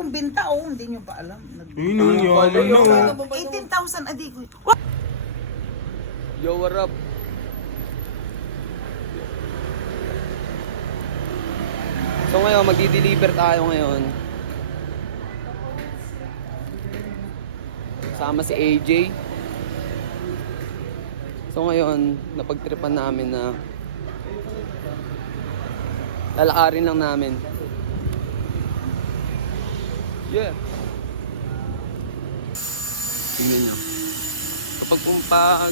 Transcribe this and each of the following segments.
akong binta, oh, hindi nyo pa alam. Yun yung 18,000 a day ko. Yo, what up? So ngayon, magdi-deliver tayo ngayon. Kasama si AJ. So ngayon, napagtripan namin na lalakarin lang namin. Yeah. Tingnan nyo. Kapag pumunta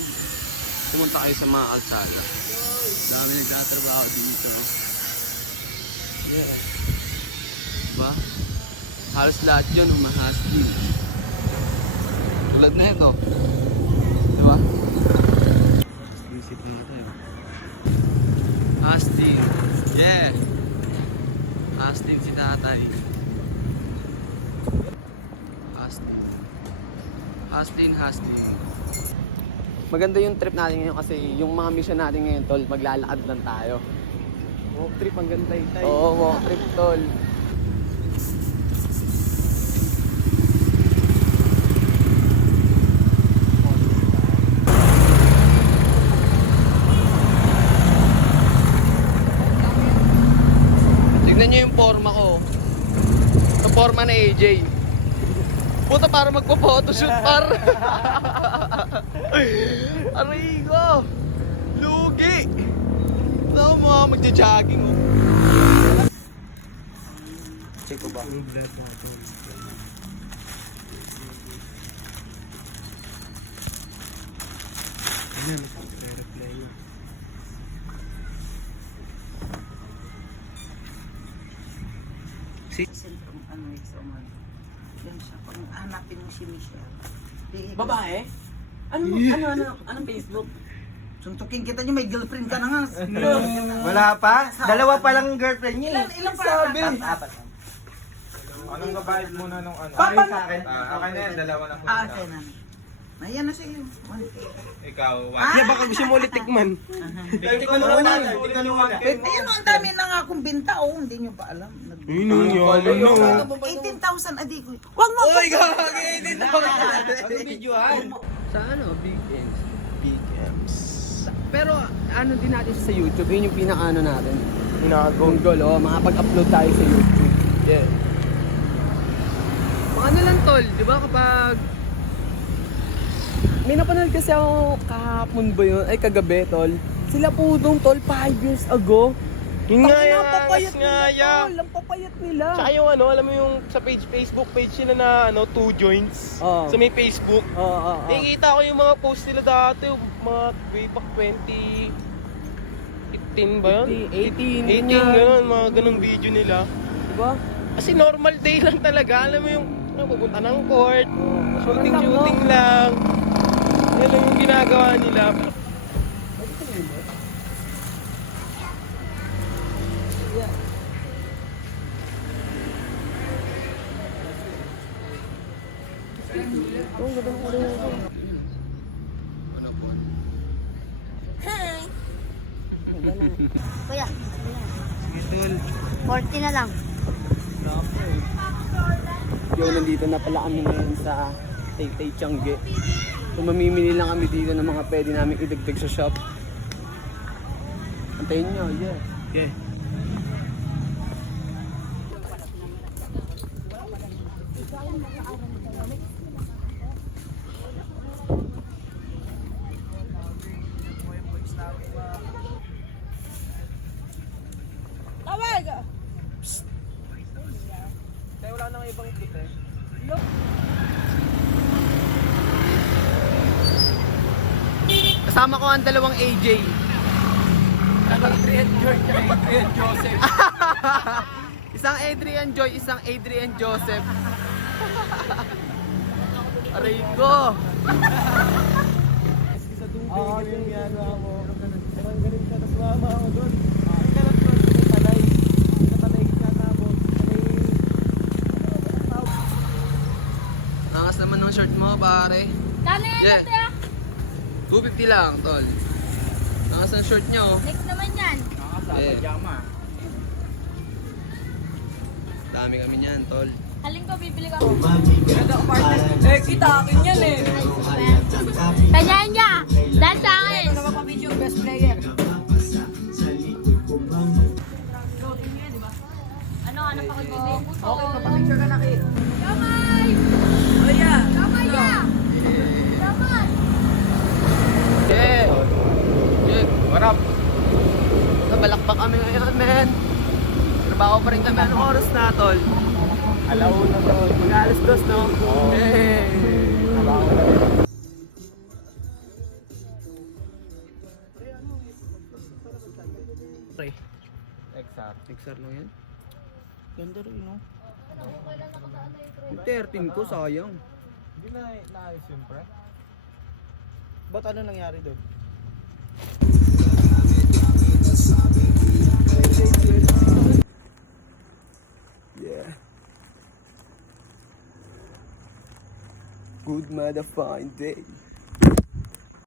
kayo sa mga kalsada, dami nagtatrabaho dito. Yeah. Diba? Halos lahat yun umahas din. Tulad na ito. Diba? Visit na tayo. Astin. Yeah. Astin si tatay. Astin. Maganda yung trip natin ngayon kasi yung mga mission natin ngayon, tol, maglalakad lang tayo. walk trip hanggang Taytay. Oo, walk trip, tol. Tignan nyo yung forma ko. Ito forma na AJ. Puta, para magpo-photoshoot par. Aray ko. Lugi. Ito mga magja-jogging oh. Check ko ba? Ayan, nagre-reply na. Sentrum, ano, Exoman. Yan siya, pag hanapin mo si Michelle. Babae? Anong Facebook? Suntukin kita niyo, may girlfriend ka na nga. Wala pa? Dalawa pa lang girlfriend niya. Ilan pa? Sabi. Anong kabayad muna nung ano? Papa sa akin. Okay na yan, dalawa na po. Okay na. Ayan na sa'yo. 1K. Ikaw, Kaya baka gusto mo ulit tikman. Tingnan mo muna. Ayan o, ang dami na nga akong binta, oh, hindi nyo pa alam. Yun yung 18,000 a day ko. Huwag mo Uy, gagawin din ako. Videohan. Sa ano, Big M's. Big M's. Pero ano din natin sa YouTube, yun yung pinaka-ano natin. Gunggol, oh, makapag-upload tayo sa YouTube. Yeah. Ano lang tol, di ba kapag may napanood kasi ako kahapon ba yun, ay kagabi tol. Sila po doon tol, 5 years ago. Yung nga Tangina, yan, ang papayat nga nila yan. tol, ang papayat nila. Tsaka yung ano, alam mo yung sa Facebook page nila na ano, 2 joints. Oo. Sa may Facebook. Oo. Nakikita ko yung mga post nila dati, yung mga way back 2018 ba yun? 18, 18 gano'n, mga ganong video nila. Diba? Kasi normal day lang talaga, alam mo yung pupunta ng court, Oo. shooting lang. Yan lang yung ginagawa nila. Ano po? Kuya, Idol. 40 na lang. Yo, nandito na pala kami ngayon sa Taytay Tiangge. So mamimili lang kami dito ng mga pwede namin idagdag sa shop. Antayin nyo, yeah. Okay. Tayo wala nang ibang ikot eh. Kasama ko ang dalawang AJ. Adrian George at Adrian Joseph. Isang Adrian Joy, isang Adrian Joseph. Aray ko. Sa tubig yung yano ako. Parang galing ka, tas mama ako doon. Ang galat ko, may talay. Natalay ka tapos. Angas naman ng shirt mo, pare. Kano yan Yeah. ate ah? 250 lang, tol. Angas ng shirt nyo. Next naman yan. Yeah. Dami kami niyan, tol. Haling ko, bibili ko. Eh, kita akin yan eh. Kanya niya! Dahil sa akin! Ano naman pa-video, best player. Ano, hanap ako dito? Okay, papapicture ka na kay. Kamay! Oh yeah. Kamay niya! Kamay! Yeah. Jake, what up? Nabalakpak kami ngayon, men. Trabaho pa rin kami. Anong oras na, tol? Alauna doon. Mag-alas dos, no? Hey! Trabaho na rin. Pre, Exact. XR lang yan. Ganda rin, no? Yung 13 ko, sayang. Hindi na naayos yun, pre. Ba't ano nangyari doon? Yeah. Good motherfucking day.